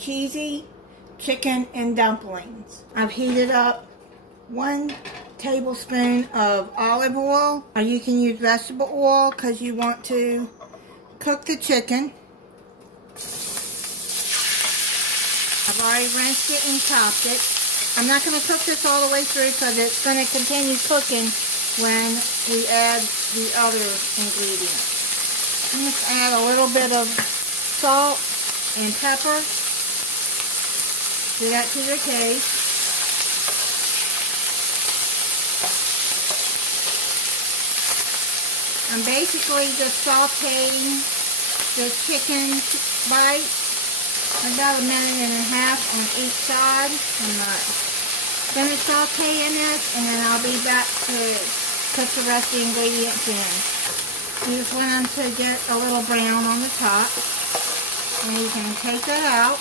cheesy chicken and dumplings. I've heated up 1 tablespoon of olive oil, or you can use vegetable oil because you want to cook the chicken. I've already rinsed it and chopped it. I'm not going to cook this all the way through because it's going to continue cooking when we add the other ingredients. I'm just add a little bit of salt and pepper. Do that to your taste. I'm basically just sauteing the chicken bites about 1.5 minutes on each side. I'm going to saute in this, and then I'll be back to put the rest of the ingredients in. You just want them to get a little brown on the top, and you can take that out.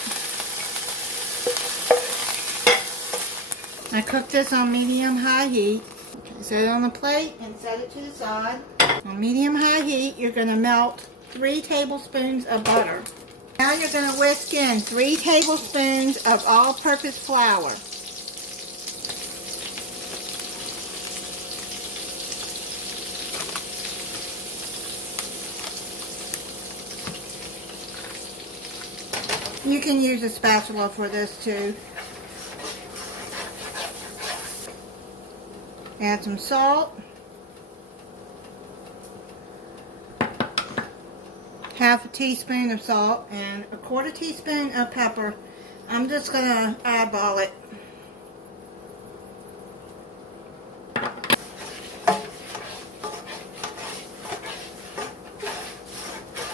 I cook this on medium-high heat. Set it on the plate and set it to the side. On medium-high heat, you're going to melt 3 tablespoons of butter. Now you're going to whisk in 3 tablespoons of all-purpose flour. You can use a spatula for this too. Add some salt. Half a teaspoon of salt and a 1/4 teaspoon of pepper. I'm just going to eyeball it.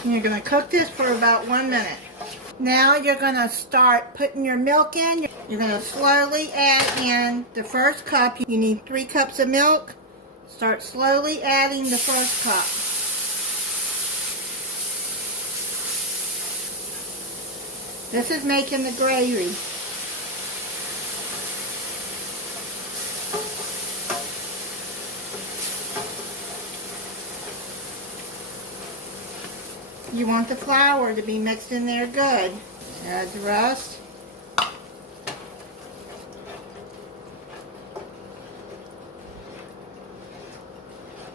You're going to cook this for about 1 minute. Now you're going to start putting your milk in. You're going to slowly add in the first cup. You need 3 cups of milk. Start slowly adding the first cup. This is making the gravy. You want the flour to be mixed in there good. Add the rest.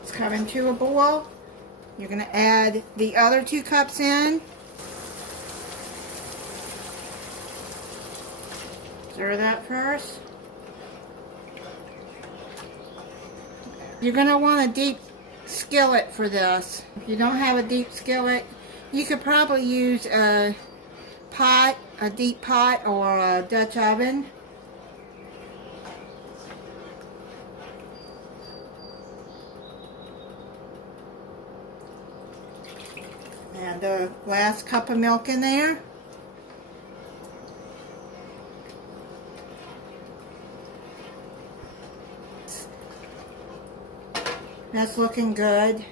It's coming to a boil. You're going to add the other 2 cups in. Stir that first. You're going to want a deep skillet for this. If you don't have a deep skillet, you could probably use a pot, a deep pot, or a Dutch oven. Add the last cup of milk in there. That's looking good.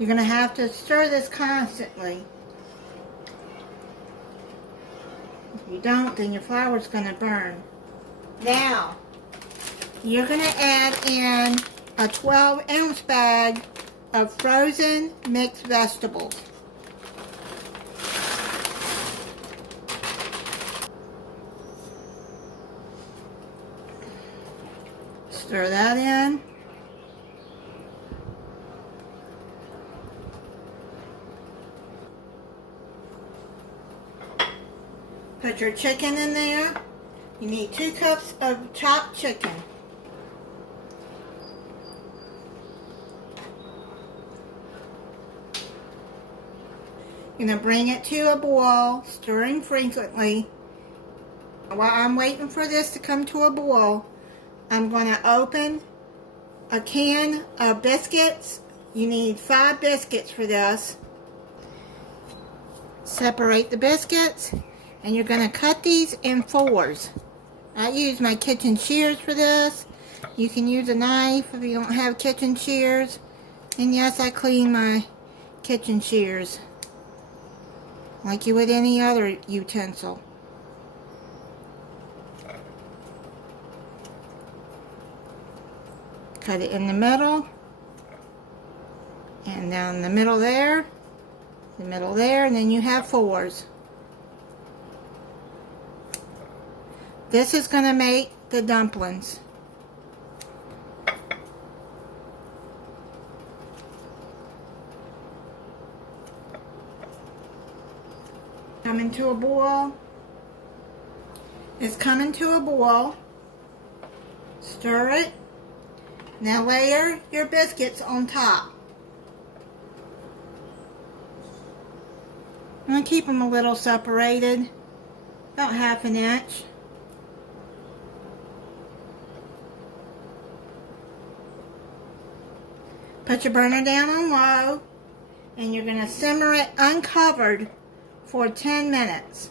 You're going to have to stir this constantly. If you don't, then your flour's going to burn. Now, you're going to add in a 12-ounce bag of frozen mixed vegetables. Stir that in. Put your chicken in there. You need 2 cups of chopped chicken. You're going to bring it to a boil, stirring frequently. While I'm waiting for this to come to a boil, I'm going to open a can of biscuits. You need 5 biscuits for this. Separate the biscuits, and you're going to cut these in 4s. I use my kitchen shears for this. You can use a knife if you don't have kitchen shears. And yes, I clean my kitchen shears like you would any other utensil. Cut it in the middle, and down the middle there, and then you have 4s. This is going to make the dumplings. Coming to a boil. It's coming to a boil. Stir it. Now layer your biscuits on top. I'm going to keep them a little separated, about 1/2 inch. Put your burner down on low, and you're going to simmer it uncovered for 10 minutes.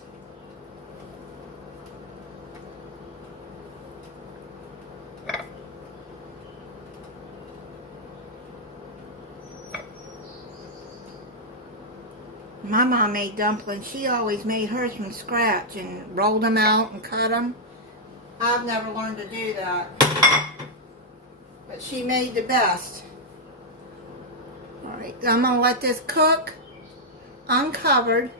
My mom made dumplings. She always made hers from scratch and rolled them out and cut them. I've never learned to do that. But she made the best. Alright, I'm going to let this cook uncovered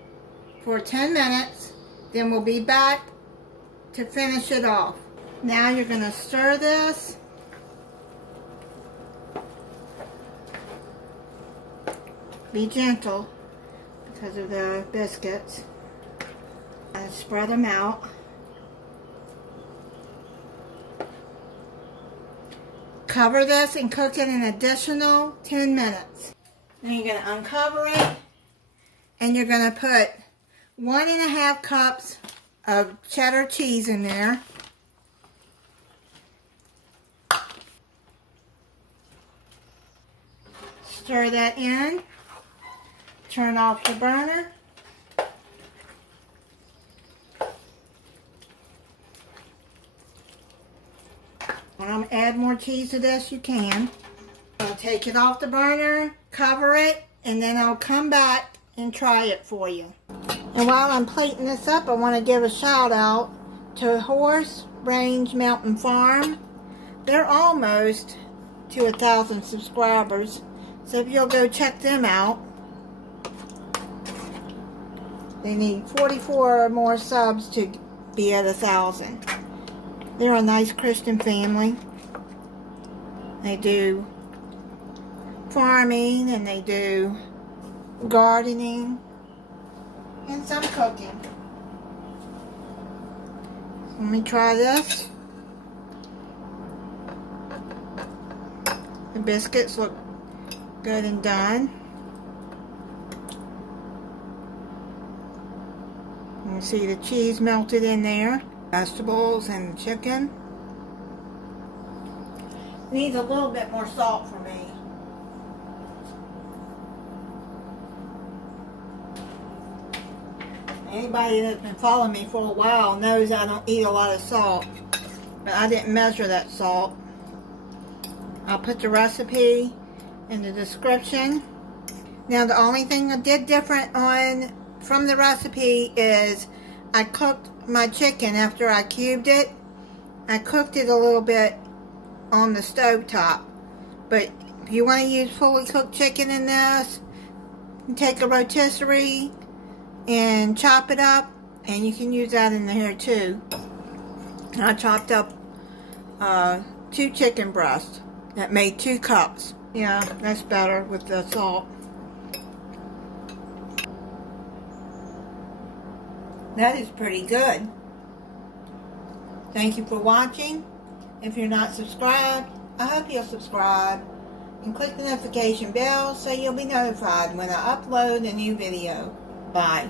for 10 minutes. Then we'll be back to finish it off. Now you're going to stir this. Be gentle because of the biscuits. And spread them out. Cover this and cook it an additional 10 minutes. Then you're going to uncover it, and you're going to put 1½ cups of cheddar cheese in there. Stir that in. Turn off the burner. Want to add more cheese to this, you can. I'll take it off the burner, cover it, and then I'll come back and try it for you. And while I'm plating this up, I want to give a shout out to Horse Range Mountain Farm. They're almost to 1,000 subscribers, so if you'll go check them out. They need 44 more subs to be at 1,000. They're a nice Christian family. They do farming and they do gardening and some cooking. Let me try this. The biscuits look good and done. You can see the cheese melted in there. Vegetables and chicken. Needs a little bit more salt for me. Anybody that's been following me for a while knows I don't eat a lot of salt, but I didn't measure that salt. I'll put the recipe in the description. Now the only thing I did different from the recipe is I cooked my chicken after I cubed it. I cooked it a little bit on the stove top. But if you want to use fully cooked chicken in this, you take a rotisserie and chop it up, and you can use that in here too. I chopped up 2 chicken breasts that made 2 cups. Yeah, that's better with the salt. That is pretty good. Thank you for watching. If you're not subscribed, I hope you'll subscribe and click the notification bell so you'll be notified when I upload a new video. Bye.